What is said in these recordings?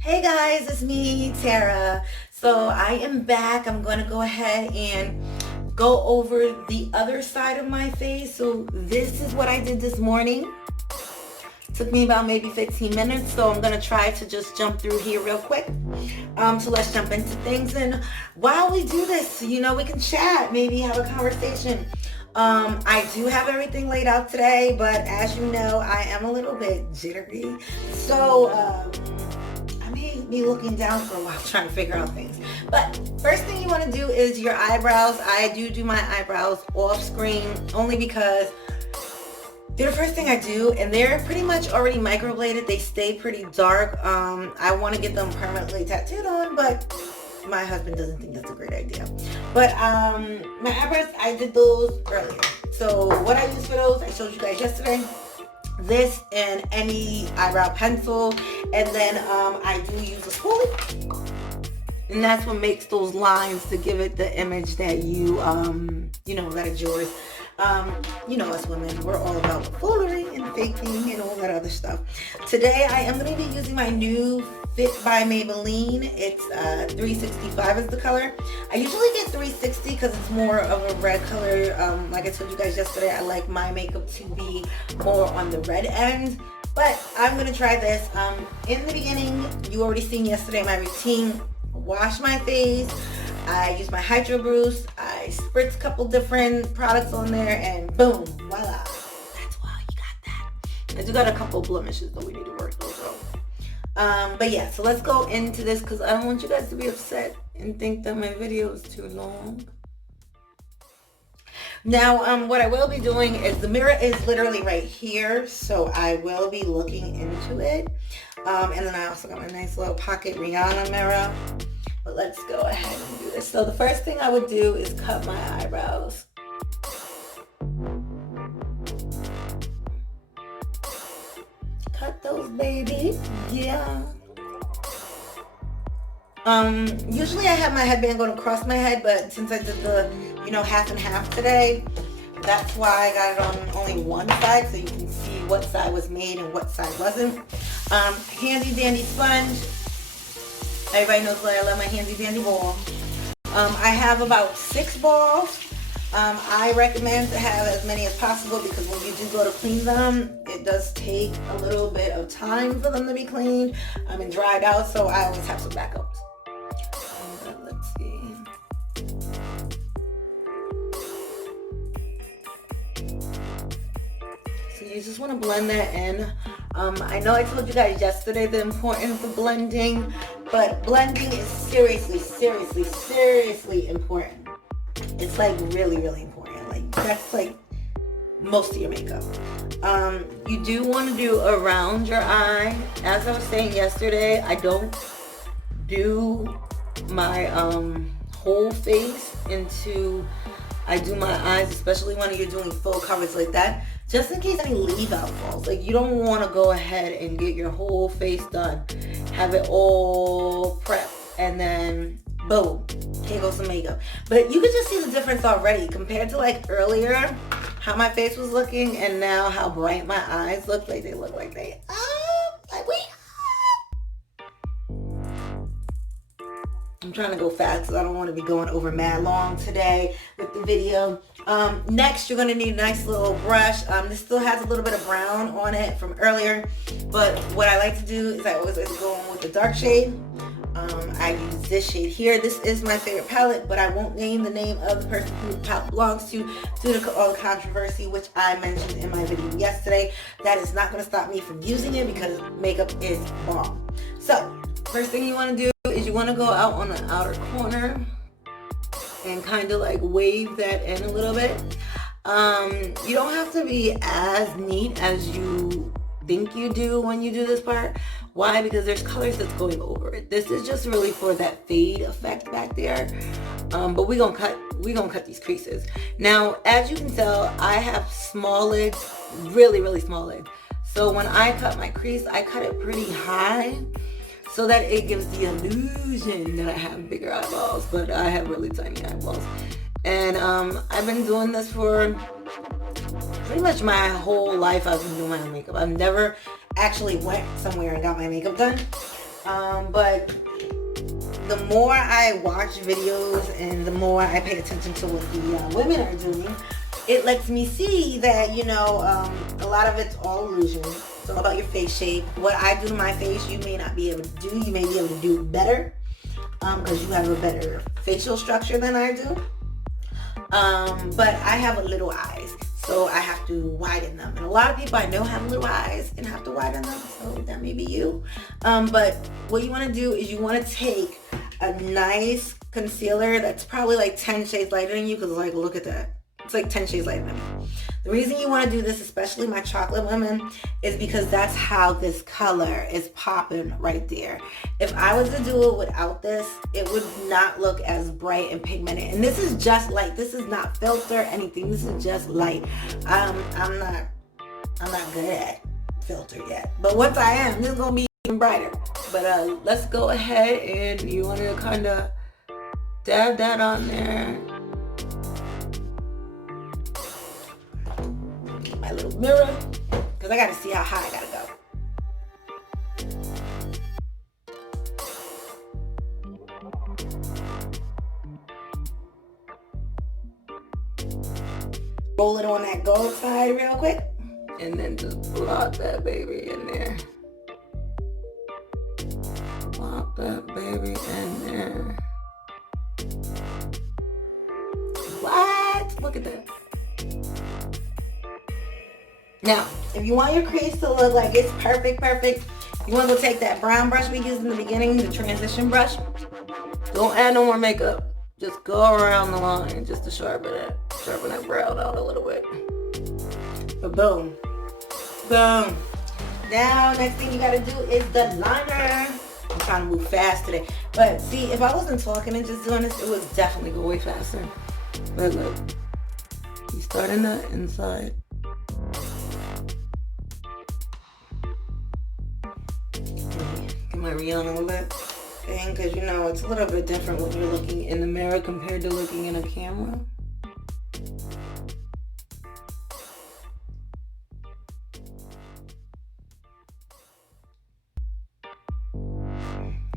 Hey guys, it's me, Tara. So I am back. I'm going to go ahead and go over the other side of my face. So this is what I did this morning. Took me about maybe 15 minutes, so I'm going to try to just jump through here real quick. So let's jump into things. And while we do this, we can chat, maybe have a conversation. I do have everything laid out today, but as you know, I am a little bit jittery. So, I may be looking down for a while trying to figure out things. But first thing you want to do is your eyebrows. I do my eyebrows off screen only because they're the first thing I do, and they're pretty much already microbladed. They stay pretty dark. I want to get them permanently tattooed on, but my husband doesn't think that's a great idea. But my eyebrows, I did those earlier. So what I use for those, I showed you guys yesterday. This and any eyebrow pencil, and then I do use a spoolie, and that's what makes those lines to give it the image that that is yours. Us women, we're all about foolery and faking and all that other stuff. Today I am going to be using my new Fit by Maybelline. It's 365 is the color. I usually get 360 because it's more of a red color. Like I told you guys yesterday, I like my makeup to be more on the red end. But I'm going to try this. In the beginning, you already seen yesterday my routine. Wash my face. I use my Hydro Boost. I spritz a couple different products on there, and boom, voila. That's why you got that. I do got a couple blemishes that we need to work those out. But yeah, so let's go into this because I don't want you guys to be upset and think that my video is too long. Now, what I will be doing is the mirror is literally right here, so I will be looking into it. And then I also got my nice little pocket Rihanna mirror. But let's go ahead and do this. So the first thing I would do is cut my eyebrows. Cut those, baby. Yeah. Usually I have my headband going across my head, but since I did the, half and half today, that's why I got it on only one side, so you can see what side was made and what side wasn't. Handy dandy sponge. Everybody knows that I love my handy dandy ball. I have about 6 balls. I recommend to have as many as possible because when you do go to clean them, it does take a little bit of time for them to be cleaned and dried out, so I always have some backups. Let's see. So you just want to blend that in. I know I told you guys yesterday the importance of blending, but blending is seriously, seriously, seriously important. It's like really, really important. Like that's like most of your makeup. You do want to do around your eye. As I was saying yesterday, I don't do my whole face I do my eyes, especially when you're doing full coverage like that, just in case any leave out falls. Like you don't want to go ahead and get your whole face done, have it all prepped, and then boom, here goes some makeup. But you can just see the difference already compared to like earlier, how my face was looking, and now how bright my eyes look. Like they look like they like we. I'm trying to go fast because I don't want to be going over mad long today with the video. Next, you're going to need a nice little brush. This still has a little bit of brown on it from earlier, but what I like to do is I always like to go in with the dark shade. I use this shade here. This is my favorite palette, but I won't name the name of the person who the palette belongs to due to all the controversy, which I mentioned in my video yesterday. That is not going to stop me from using it because makeup is bomb. So, first thing you want to do is you want to go out on the outer corner and kind of like wave that in a little bit. You don't have to be as neat as you think you do when you do this part. Why? Because there's colors that's going over it. This is just really for that fade effect back there. But we gonna cut these creases. Now, as you can tell, I have small lids, really, really small lids. So when I cut my crease, I cut it pretty high, so that it gives the illusion that I have bigger eyeballs, but I have really tiny eyeballs. And I've been doing this for pretty much my whole life. I've been doing my own makeup. I've never actually went somewhere and got my makeup done. But the more I watch videos and the more I pay attention to what the women are doing, it lets me see that, you know, a lot of it's all illusion. It's all about your face shape. What I do to my face, you may not be able to do. You may be able to do better because you have a better facial structure than I do. But I have little eyes, so I have to widen them. And a lot of people I know have little eyes and have to widen them, so that may be you. But what you want to do is you want to take a nice concealer that's probably like 10 shades lighter than you, because like, look at that. It's like 10 shades lighter than me. The reason you want to do this, especially my chocolate women, is because that's how this color is popping right there. If I was to do it without this, it would not look as bright and pigmented. And this is just light. This is not filter anything. This is just light. I'm not good at filter yet. But once I am, this is gonna be even brighter. But let's go ahead, and you want to kind of dab that on there. My little mirror, because I got to see how high I got to go. Roll it on that gold side real quick, and then just plop that baby in there. Plop that baby in there. What? Look at that. Now, if you want your crease to look like it's perfect, you want to go take that brown brush we used in the beginning, the transition brush. Don't add no more makeup. Just go around the line just to sharpen that brown out a little bit. But boom. Boom. Now, next thing you got to do is the liner. I'm trying to move fast today. But see, if I wasn't talking and just doing this, it would definitely go way faster. But look. You start in the inside. My Rihanna lip thing, because you know it's a little bit different when you're looking in the mirror compared to looking in a camera.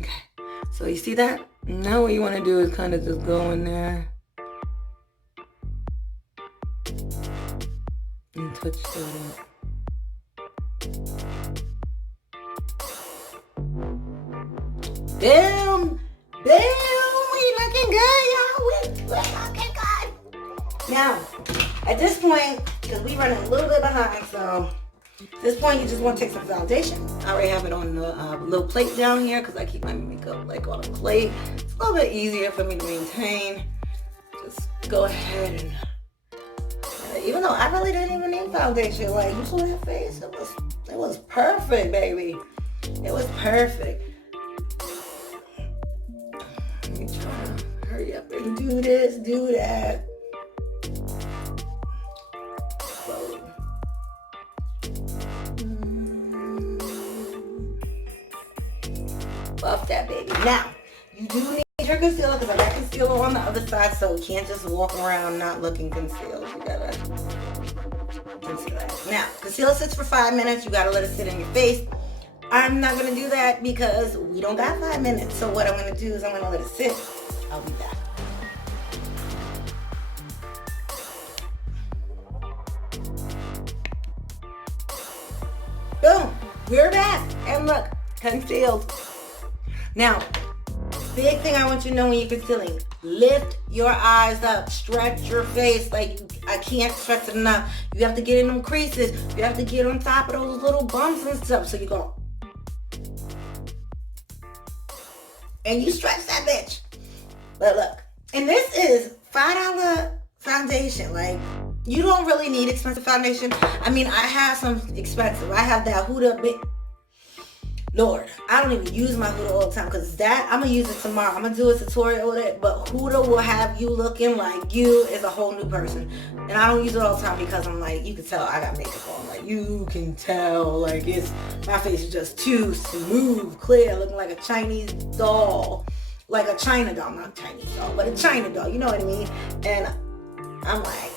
Okay, so you see that? Now what you want to do is kind of just go in there and touch that up. Boom! Boom! We looking good, y'all. We looking good. Now, at this point, because we running a little bit behind, so at this point you just want to take some foundation. I already have it on the little plate down here because I keep my makeup like on a plate. It's a little bit easier for me to maintain. Just go ahead and even though I really didn't even need foundation, like you saw that face, it was perfect, baby. It was perfect. Let me try to hurry up and do this, do that. Buff that baby. Now, you do need your concealer because I got concealer on the other side, so you can't just walk around not looking concealed. You gotta conceal that. Now, concealer sits for 5 minutes. You gotta let it sit in your face. I'm not gonna do that because we don't got 5 minutes. So what I'm gonna do is I'm gonna let it sit. I'll be back. Boom, we're back. And look, concealed. Now, big thing I want you to know when you're concealing, lift your eyes up, stretch your face. Like, I can't stretch it enough. You have to get in them creases. You have to get on top of those little bumps and stuff. So you go. And you stretch that bitch. But look, and this is $5 foundation. Like, you don't really need expensive foundation. I mean, I have some expensive. I have that Huda big. Lord, I don't even use my Huda all the time because that, I'm going to use it tomorrow. I'm going to do a tutorial with it, but Huda will have you looking like you is a whole new person. And I don't use it all the time because I'm like, you can tell I got makeup on. Like, you can tell, like, my face is just too smooth, clear, looking like a Chinese doll. Like a China doll, not a Chinese doll, but a China doll, you know what I mean? And I'm like,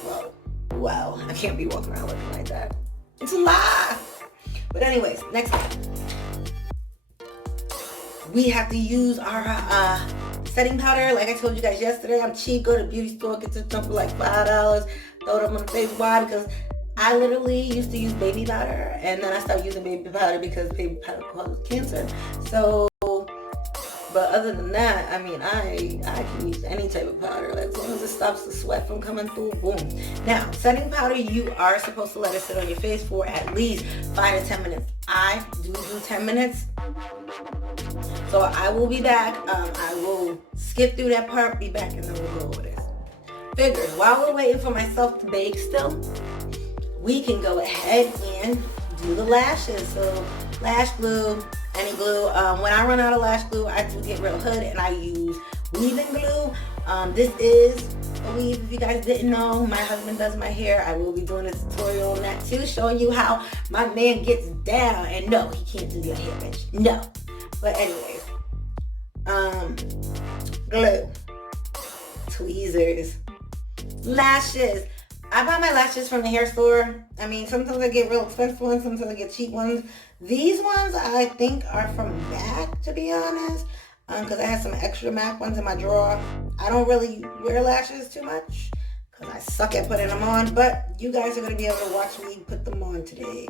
well, I can't be walking around looking like that. It's a lie. But anyways, next one. we have to use our setting powder. Like I told you guys yesterday, I'm cheap. Go to the beauty store, get this stuff for like $5. Throw it up on the face. Why? Because I literally used to use baby powder, and then I stopped using baby powder because baby powder causes cancer. So, but other than that, I mean, I can use any type of powder, like, as long as it stops the sweat from coming through, boom. Now, setting powder, you are supposed to let it sit on your face for at least 5 to 10 minutes. I do 10 minutes. So I will be back. I will skip through that part, be back, and then we'll go over this. Figures, while we're waiting for myself to bake still, we can go ahead and do the lashes. So lash glue, any glue. When I run out of lash glue, I do get real hood and I use weaving glue. This is a weave. If you guys didn't know, my husband does my hair. I will be doing a tutorial on that too, showing you how my man gets down. And no, he can't do your hair, bitch. No. But anyways, glue, tweezers, lashes. I buy my lashes from the hair store. I mean, sometimes I get real expensive ones, sometimes I get cheap ones. These ones I think are from MAC, to be honest, because I have some extra MAC ones in my drawer. I don't really wear lashes too much because I suck at putting them on, but you guys are going to be able to watch me put them on today.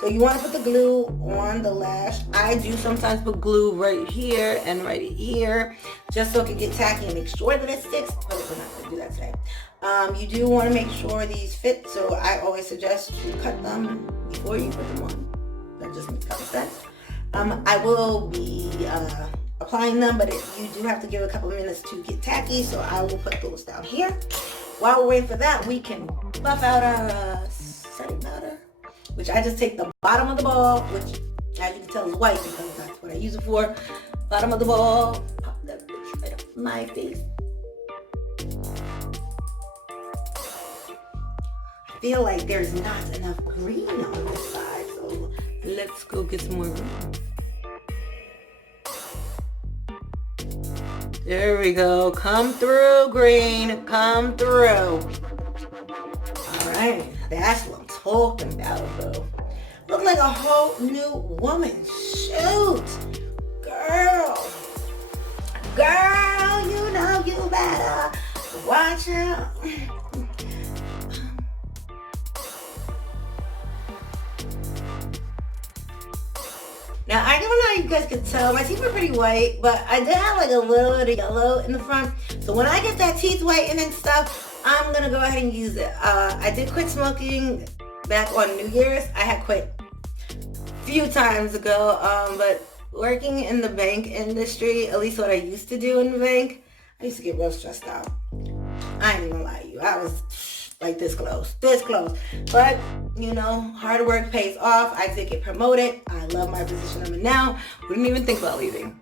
So you want to put the glue on the lash. I do sometimes put glue right here and right here, just so it can get tacky and make sure that it sticks, but we're not going to do that today. You do want to make sure these fit, so I always suggest you cut them before you put them on. That just makes common sense. I will be applying them, but you do have to give a couple of minutes to get tacky, so I will put those down here. While we're waiting for that, we can buff out our setting powder, which I just take the bottom of the ball, which as you can tell is white because that's what I use it for. Bottom of the ball, pop that bitch right up my face. I feel like there's not enough green on this side, so let's go get some more green. There we go. Come through, green. Come through. All right. That's what I'm talking about, though. Look like a whole new woman. Shoot. Girl. Girl, you know you better watch out. Now, I don't know how you guys can tell. My teeth are pretty white, but I did have like a little bit of yellow in the front. So when I get that teeth whitening and stuff, I'm going to go ahead and use it. I did quit smoking back on New Year's. I had quit a few times ago, but working in the bank industry, at least what I used to do in the bank, I used to get real stressed out. I ain't even gonna lie to you. I was like this close. But, you know, hard work pays off. I did get promoted. I love my position I'm in now. Wouldn't even think about leaving.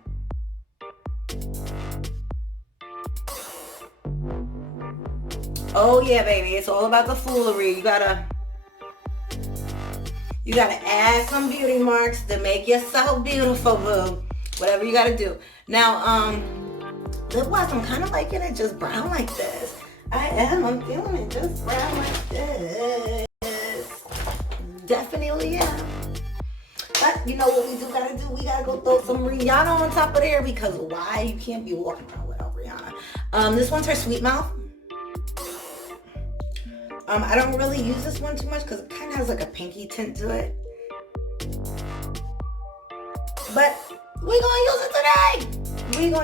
Oh yeah, baby. It's all about the foolery. You gotta add some beauty marks to make yourself beautiful, boo. Whatever you gotta do. Now, lip gloss, I'm kind of liking it just brown like this. I'm feeling it just brown like this. Definitely am. But you know what we do gotta do? We gotta go throw some Rihanna on top of there, because why? You can't be walking around without Rihanna. This one's her Sweet Mouth. I don't really use this one too much because it kind of has like a pinky tint to it. But we're gonna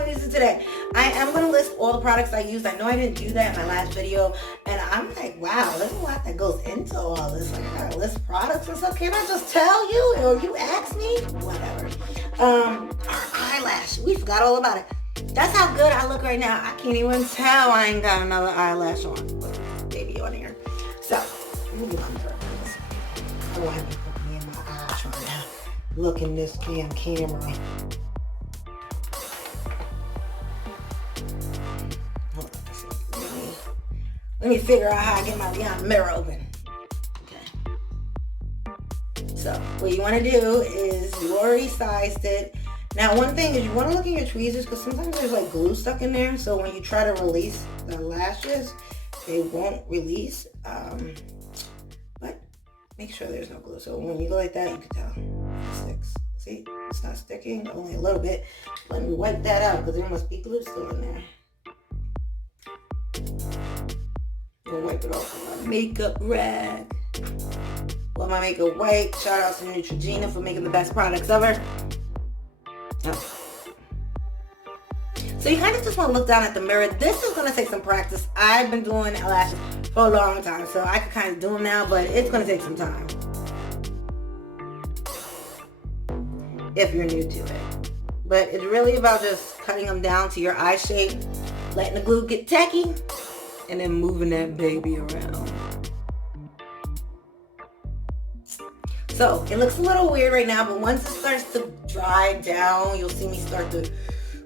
use it today. I am gonna list all the products I used. I know I didn't do that in my last video, and I'm like, wow, there's a lot that goes into all this. Like, I gotta list products and stuff. Can't I just tell you, or you ask me? Whatever. Our eyelash, we forgot all about it. That's how good I look right now. I can't even tell I ain't got another eyelash on. Baby on here. So, let me get on purpose. I want him to put me in my eye trying to look in this damn camera. Let me figure out how I get my Rihanna mirror open. Okay. So, what you want to do is, you already sized it. Now, one thing is you want to look at your tweezers, because sometimes there's like glue stuck in there. So when you try to release the lashes, they won't release. But make sure there's no glue. So when you go like that, you can tell it sticks. See, it's not sticking, only a little bit. Let me wipe that out because there must be glue still in there. We'll wipe it off with my makeup rag. Love my makeup white. Shout out to Neutrogena for making the best products ever. Oh. So you kind of just want to look down at the mirror. This is going to take some practice. I've been doing eyelashes for a long time, so I can kind of do them now, but it's going to take some time if you're new to it. But it's really about just cutting them down to your eye shape, letting the glue get tacky, and then moving that baby around. So it looks a little weird right now, but once it starts to dry down, you'll see me start to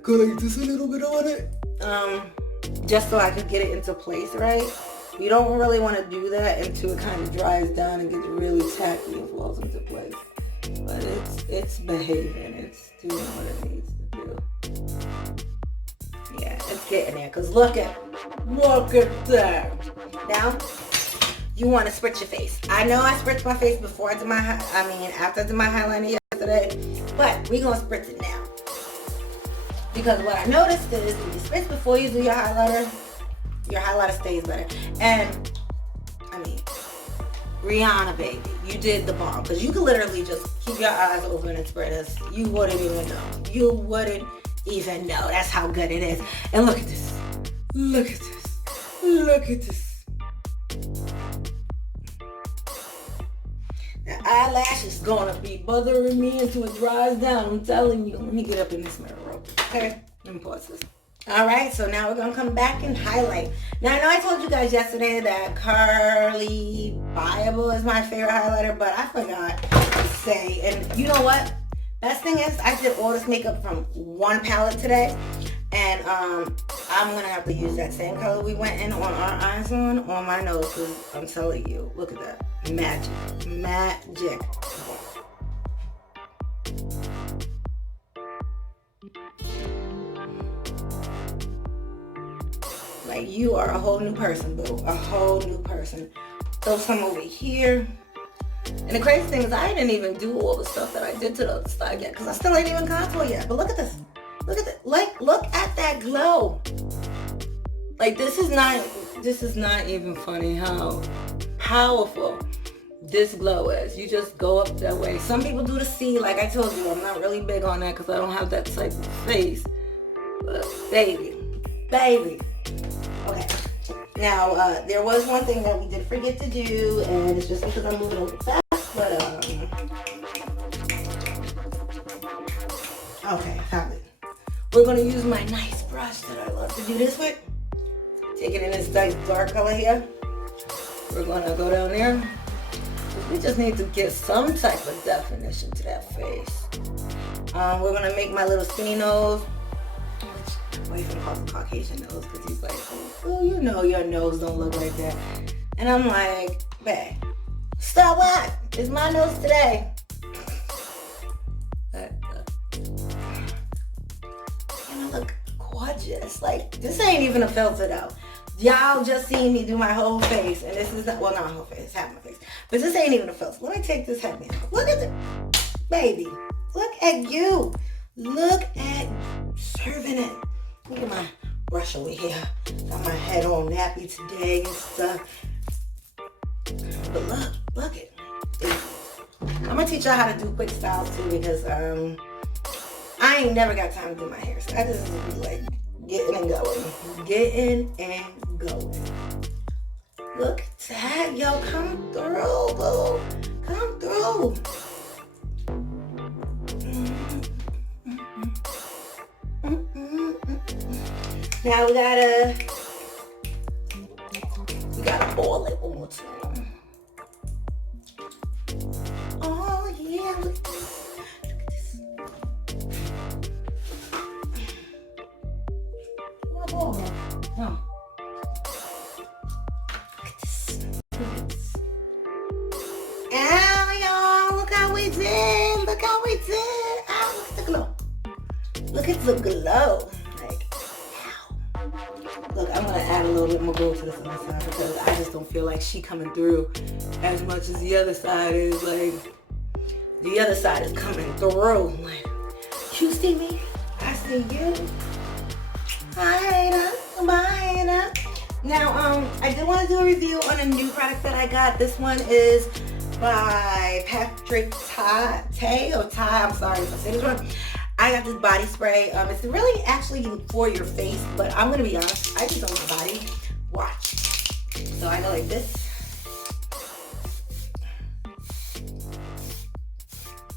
go like this a little bit on it. Just so I can get it into place, right? You don't really want to do that until it kind of dries down and gets really tacky and falls into place. But it's behaving. It's doing what it needs to do. Yeah, it's getting there. Cause look at that. Now, you want to spritz your face. I know I spritzed my face before I did my, after I did my eyeliner yesterday, but we're gonna spritz it now. Because what I noticed is when you spritz before you do your highlighter stays better. And Rihanna, baby, you did the bomb. Because you could literally just keep your eyes open and spread this. You wouldn't even know. You wouldn't even know. That's how good it is. And look at this. Look at this. Look at this. The eyelash is gonna be bothering me until it dries down. I'm telling you. Let me get up in this mirror real quick. Okay, let me pause this. All right, so now we're gonna come back and highlight. Now I know I told you guys yesterday that Curly Bible is my favorite highlighter, but I forgot to say. And you know what? Best thing is I did all this makeup from one palette today, and I'm gonna have to use that same color we went in on our eyes on my nose. Cause I'm telling you, look at that. Magic. Magic. Like you are a whole new person, boo. A whole new person. Throw some over here. And the crazy thing is I didn't even do all the stuff that I did to the other side yet because I still ain't even contour yet. But look at this. Look at that. Like, look at that glow. Like this is not even funny how powerful this glow is. You just go up that way. Some people do the C, like I told you. I'm not really big on that because I don't have that type of face. But baby. Okay. Now, there was one thing that we did forget to do, and it's just because I'm moving a little fast, but, okay, I found it. We're going to use my nice brush that I love to do this with. Take it in this nice dark color here. We're going to go down there. We just need to get some type of definition to that face. We're going to make my little skinny nose. Boyfriend calls a Caucasian nose because he's like, oh, you know your nose don't look like that. And I'm like, babe, stop what? It's my nose today. But, and I look gorgeous. Like, this ain't even a filter though. Y'all just seen me do my whole face, and this is not, well, not my whole face, half my face. But this ain't even a filter. Let me take this headband off. Look at it, baby. Look at you. Look at serving it. Look at my brush over here. Got my head all nappy today and stuff. But look it. I'm gonna teach y'all how to do quick styles too because I ain't never got time to do my hair. So I just be like getting and going. Getting and going. Look at that. Yo, come through, boo. Come through. Now we gotta oil it one more time. Oh yeah, look at this. Look at this. Oh. Look at this. Look at this. Ow, y'all, look how we did. Look how we did. Ow, look at the glow. Look at the glow. Look, I'm going to add a little bit more gold to this other side because I just don't feel like she coming through as much as the other side is. Like, the other side is coming through. Like, you see me? I see you. Hi, hater. Bye, hater. Now, I did want to do a review on a new product that I got. This one is by Patrick Tay, I'm sorry if I said this wrong. I got this body spray. It's really actually for your face, but I'm gonna be honest, I just on my body. Watch. So I go like this.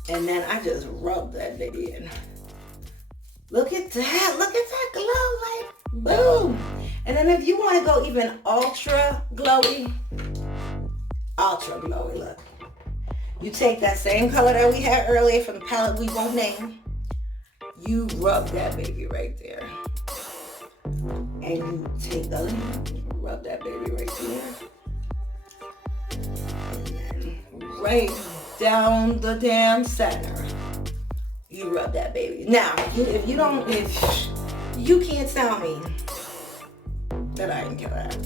And then I just rub that baby in. Look at that glow, like boom. And then if you want to go even ultra glowy, look. You take that same color that we had earlier from the palette we won't name. You rub that baby right there. And you take the, rub that baby right there. And then right down the damn center. You rub that baby. Now, if you can't tell me that I didn't kill that.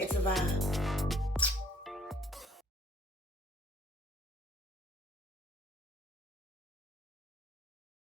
It's a vibe.